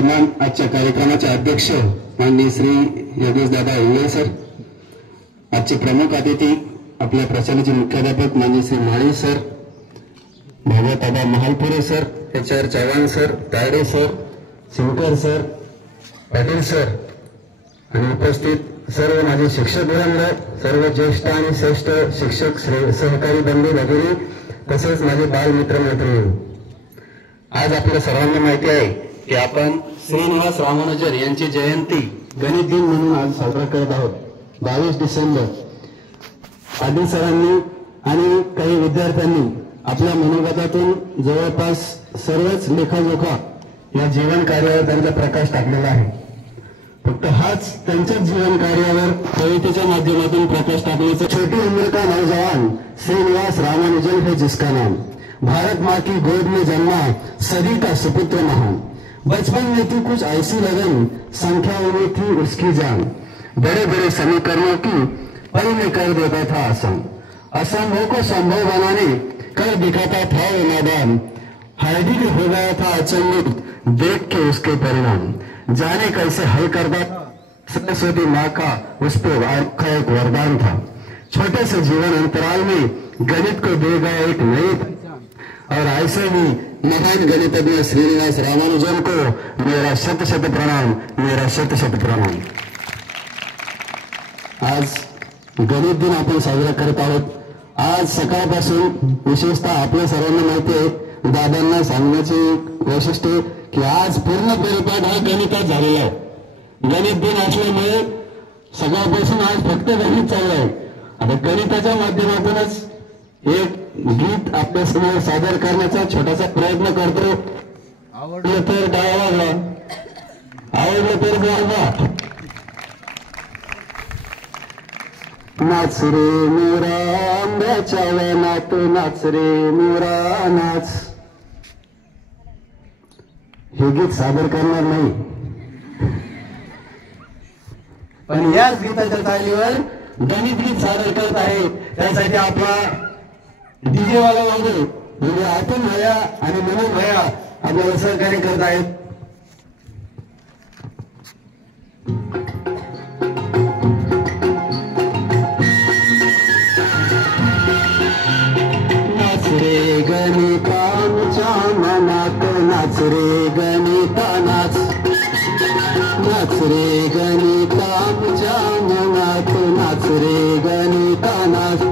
सन्मान आजच्या कार्यक्रमाचे अध्यक्ष माननीय श्री योगेश दादा इंगळे सर, आजचे प्रमुख अतिथी आपल्या प्रशालेचे मुख्याध्यापक माननीय Shri Mali sir, Bhagwat Aba Mahalpure sir, HR Chavan sir, Tayade sir, Shivkar sir, Patil sir आणि उपस्थित सर्व माझे शिक्षक वृंद, सर्व ज्येष्ठ आणि श्रेष्ठ शिक्षक सहकारी बंधू भगिनी तसेच माझे बालमित्र मैत्रिणी, आज आपल्या सर्वांना माहिती आहे की आपण श्रीनिवास रामानुजन यांची जयंती गणित दिन म्हणून आज साजरा करत आहोत. 22 डिसेंबर. पाटील सरांनी आणि काही विद्यार्थ्यांनी आपल्या मनोगतातून जवळपास सर्वच लेखाजोखा या जीवन कार्यावर त्यांचा प्रकाश टाकलेला आहे. फक्त हाच त्यांच्याच जीवन कार्यावर कवितेच्या माध्यमातून प्रकाश टाकण्याचा. छोटी उम्र का नौजवान श्रीनिवास रामानुजन है जिसका नाम, भारत माँ की गोद में जन्मा सदी का सुपुत्र महान, बचपन में थी कुछ ऐसी लगन संख्याओं में थी उसकी जान, बड़े बड़े समीकरणों की पल में कर देता था आसान, असंभव को संभव बनाने कर दिखाता था वो नादान, हार्दिक हो गया था अचंभित देख के उसके परिणाम, जाने कैसे हल करता था सरस्वती माँ का उस पर एक वरदान था, छोटे से जीवन अंतराल में गणित को देगा एक नई पहचान, और ऐसे ही महान गणितज्ञ श्रीनिवास रामानुजन को मेरा शत शत प्रणाम, मेरा शत शत प्रणाम. आज गणित दिन आपण साजरा करत आहोत. आज सकाळपासून विशेषतः आपल्या सर्वांना माहिती आहे, दादांना सांगण्याचे वैशिष्ट्य की आज पूर्ण परिपाठ हा गणितात झालेला आहे. गणित दिन असल्यामुळे सकाळपासून आज फक्त गणित चालू आहे. आता गणिताच्या माध्यमातूनच एक गीत आपल्या समोर सादर करण्याचा छोटासा प्रयत्न करतो. आवडलं तर डावा, आवडलं तर गावा. नाच रे मोरा आंब्याच्या वनात, नाच रे मोरा नाच. हे गीत सादर करणार नाही, पण याच गीताच्या तालीवर गणित गीत सादर करत आहे. त्यासाठी आपला DJ वाला वाजव म्हणजे आतून भया आणि मनोज भया आपल्याला सहकार्य करत आहेत. नाच रे गणितांच्या मनात, नाच रे गणिता नाच, नाच रे गणितांच्या मनात, नाच रे गणिता नाच.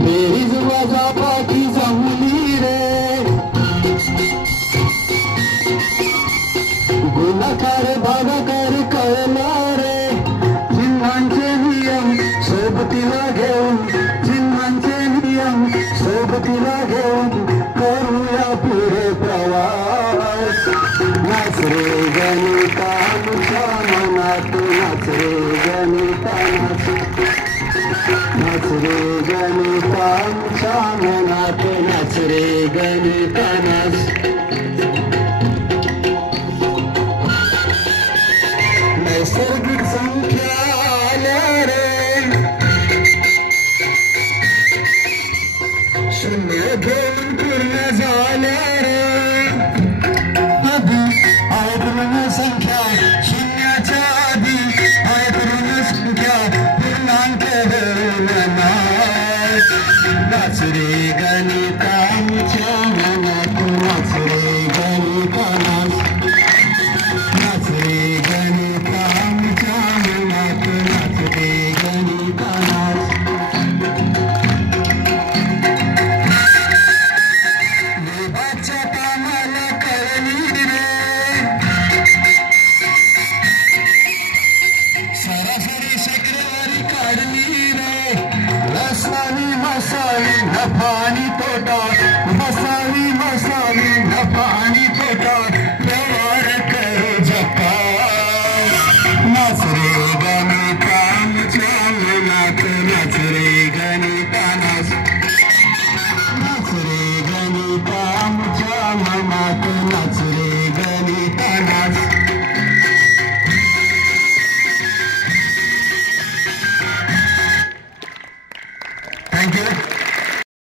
बेरीज वजाबाकी जमली रे, गुणाकार भागाकार कळला रे, चिन्हांचे नियम सोबतीला घेऊन, चिन्हांचे नियम सोबतीला घेऊन करूया पुढे प्रवास. नाच रे गणितांच्या मनात, नाच रे गणिता नाच, नाच रे गणितांच्या मनात, नाच रे गणिता नाच. नैसर्गिक संख्या आल्या रे, शून्य घेऊन पूर्ण झाल्या रे, आहेत ऋण संख्या शून्याच्या आधी, आहेत ऋण संख्या पूर्णांक नाच रे गणितांच्या मनात, नाच रे गणिता नाच, नाच रे गणितांच्या मनात, नाच रे गणिता नाच. देवाच्या कामाला कळली रे, सरासरी शक्रवारी काढली रे, रसानी मसाळी नफा आणि